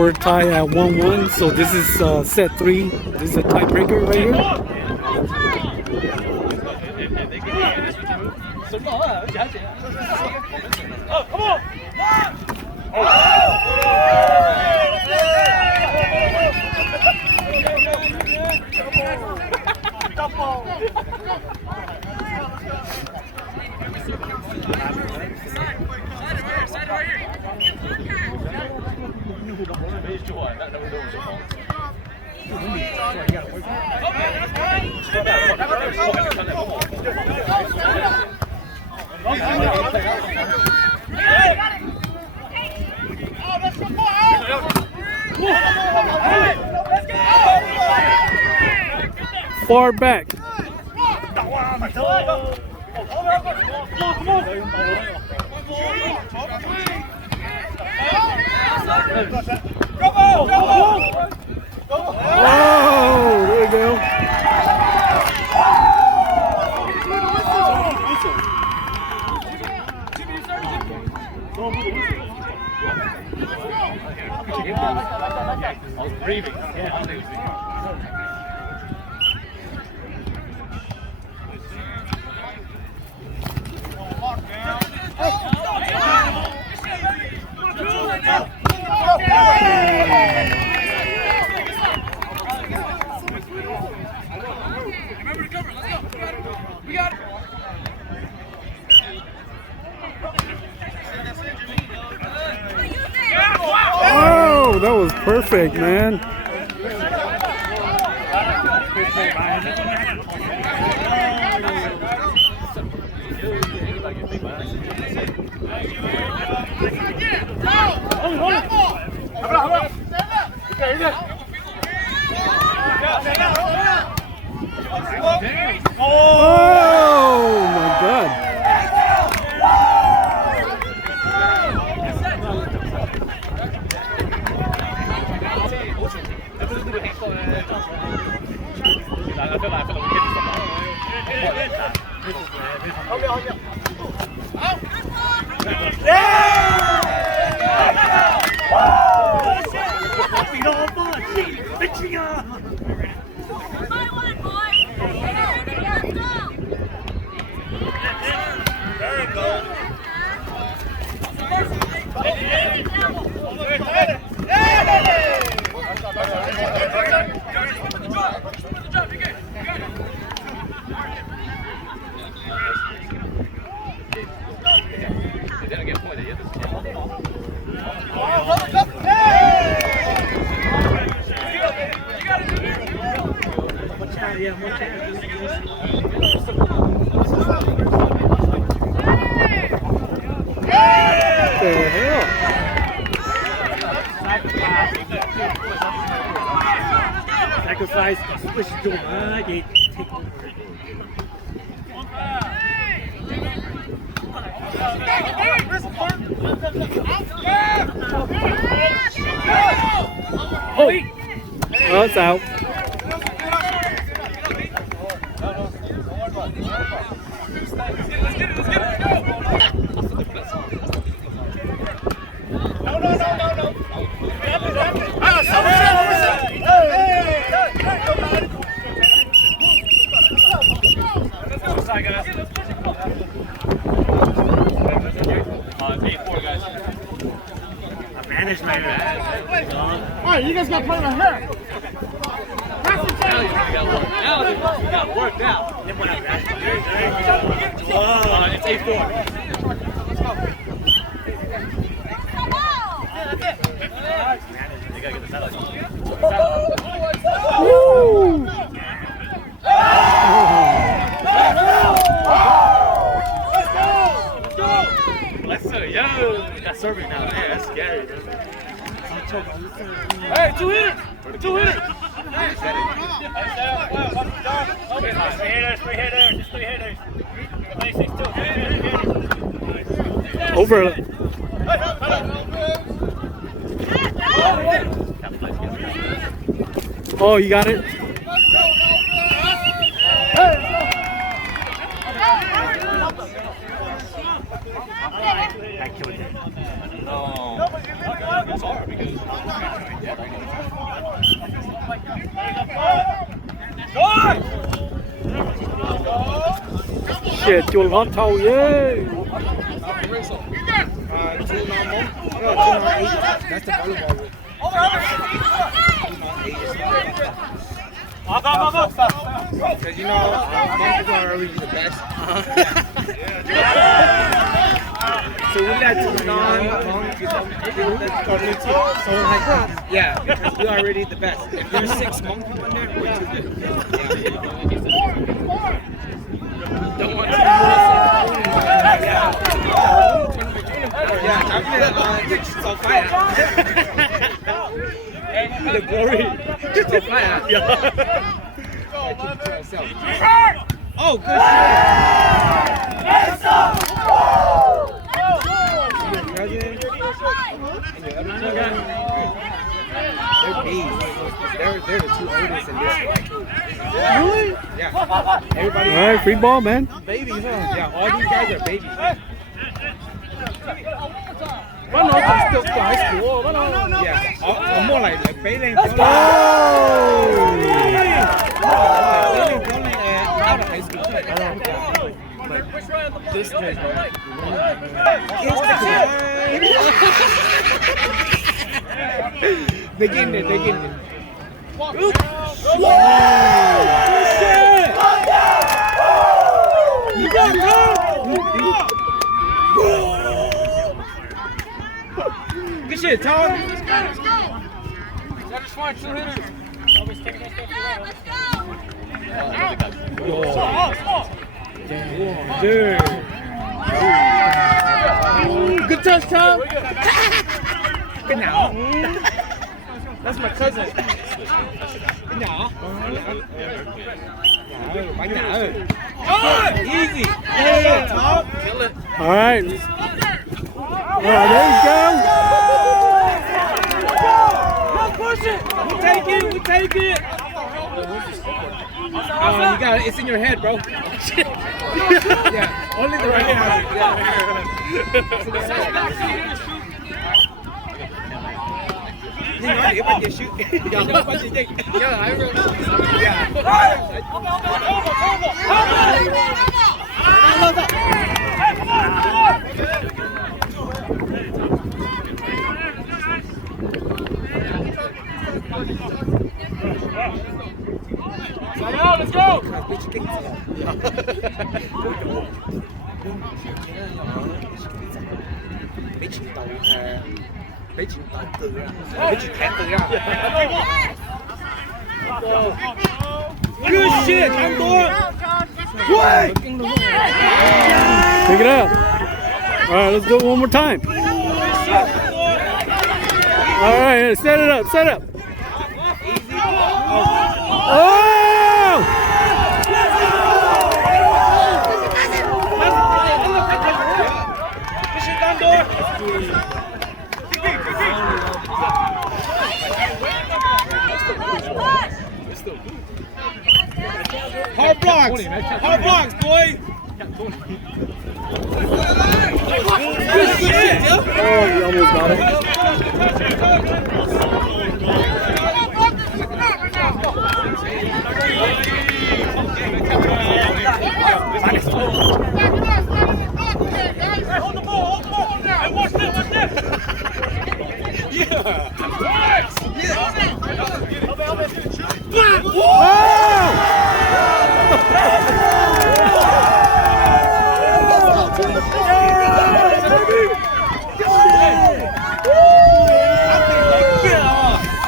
We're tied at 1-1, so this is set 3. This is a tiebreaker right here. Far back. Oh, there you go. I was breathing. Oh, that was perfect, man. Oh my God. Sacrifice, push door, they take over. Oh, that's out. Management. Alright, you guys gotta play my hair. Now we got work now. It's 8-4. They gotta get the satellite. Woo! Let's go, yo! Got serving now, man. That's scary. Hey, two-hitter! Two-hitter! Three hitters, just three hitters. 26-2. Over. Oh, you got it? No. It's hard because shit, chuột lót thầu, yeah. Two non-monk. No, 2 non-8. That's the volleyball rule. 2 non-8 is because you know, monks are already the best. So we let two non-monks so like, yeah, because we are already the best. If there's 6 monk people in there, we're too good. Don't want to yeah, so fire. The glory. So fire. Yeah. Oh, good shit. They're babes. They're the 2 oldest in this. Really? Yeah. Everybody. All right, free ball, man. Babies, huh? Yeah, all these guys are babies. Why not just still high school? Why not? Yeah, more like Bailey. Let's go! Out of high school. This is they getting it. They getting it. You got it. Good shit, Tom. Let's go. That is fine, 2 hitters. Dude. Good touch, Tom. Good now. That's my cousin. Good now. Easy. Yeah, Tom. Kill it. All right. There you go. We take it. We take it. You got it. It's in your head, bro. Yeah. Only the right hand. Yeah. If I can shoot. Yeah. What do you think? Yeah. I remember. Let's go! Good shit, I'm going. What? Pick it up. All right, let's do it one more time. All right, set it up, set it up. Oh! Hard blocks, boy. Oh, you almost got it. Hold the ball now. Hey, watch this.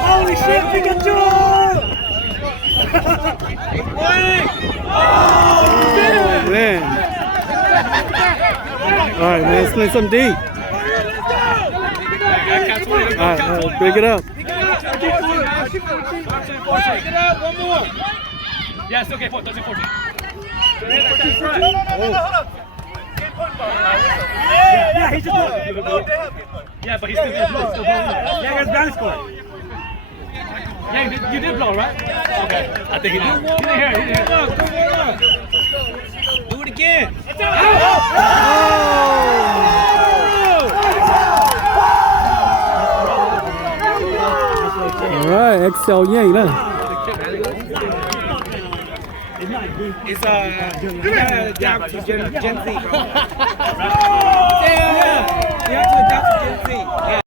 Holy shit, Pikachu! Oh, man. All right, man, let's play some D. All right, pick it up. Pick it up, one more. Yeah, it's okay, 14. Yeah, he just Yeah, but he's still blowing. Yeah, he has balance score. Yeah, you did blow, right? Okay, I think he did. He didn't hear it. Do it again. All right, Excel Yang, huh? It's you gotta adapt to Gen Z, bro. Yeah, you have to adapt to Gen Z. Yeah.